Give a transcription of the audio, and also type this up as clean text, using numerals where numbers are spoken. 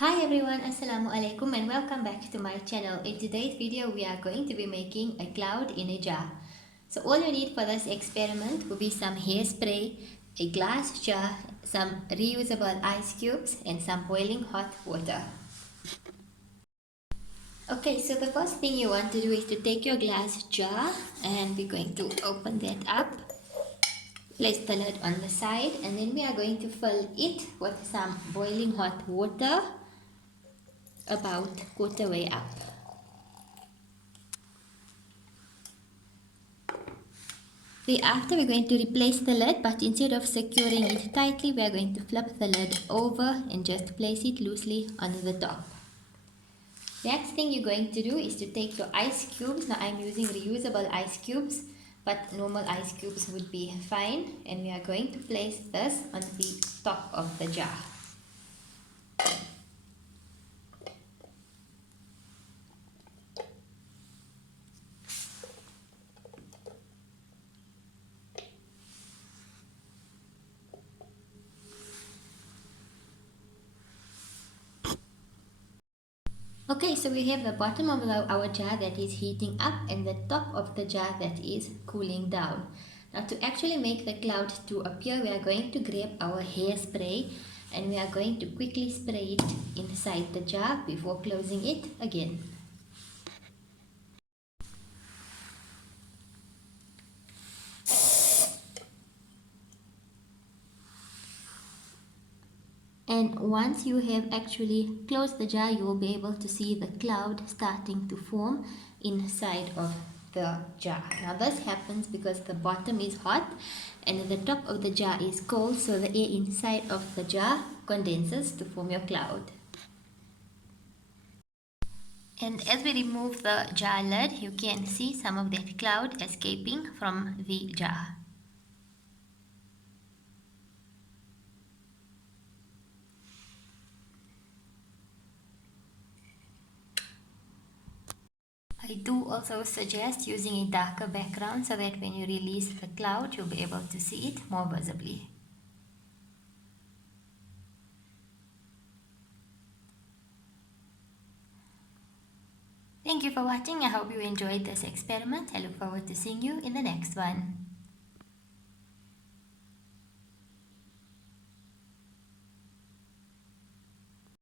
Hi everyone, Assalamu alaikum and welcome back to my channel. In today's video we are going to be making a cloud in a jar. So all you need for this experiment will be some hairspray, a glass jar, some reusable ice cubes and some boiling hot water. Okay, so the first thing you want to do is to take your glass jar and we're going to open that up. Place the lid on the side and then we are going to fill it with some boiling hot water about quarter way up. After we're going to replace the lid, but instead of securing it tightly, we are going to flip the lid over and just place it loosely on the top. Next thing you're going to do is to take your ice cubes. Now I'm using reusable ice cubes, but normal ice cubes would be fine. And we are going to place this on the top of the jar. Okay, so we have the bottom of our jar that is heating up and the top of the jar that is cooling down. Now to actually make the cloud to appear, we are going to grab our hairspray and we are going to quickly spray it inside the jar before closing it again. And once you have actually closed the jar, you will be able to see the cloud starting to form inside of the jar. Now this happens because the bottom is hot and the top of the jar is cold, so the air inside of the jar condenses to form your cloud. And as we remove the jar lid, you can see some of that cloud escaping from the jar. I do also suggest using a darker background so that when you release the cloud, you'll be able to see it more visibly. Thank you for watching. I hope you enjoyed this experiment. I look forward to seeing you in the next one.